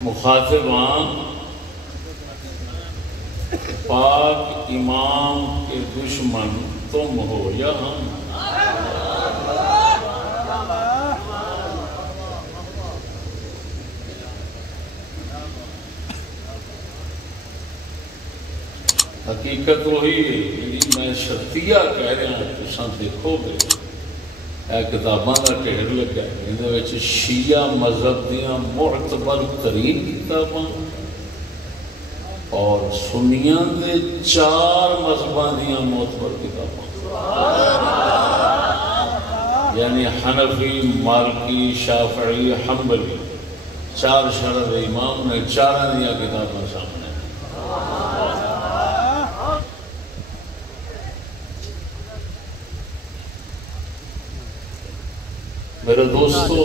مخاطب عام پاک امام کے دشمن تم ہو یا ہم؟ حقیقت وہی ہے، میں شرطیہ کہہ رہا ہوں، تساں دیکھو گے کتاباں کا ڈھیر لگا ہے، یہ شیعہ مذہب دیا معتبر ترین کتاباں اور سنیاں دے 4 مذہباں دیا معتبر کتاباں، یعنی حنفی، مالکی، شافعی، حنبلی، 4 شرح امام نے 4 دیا کتاباں سامنے۔ میرے دوستو،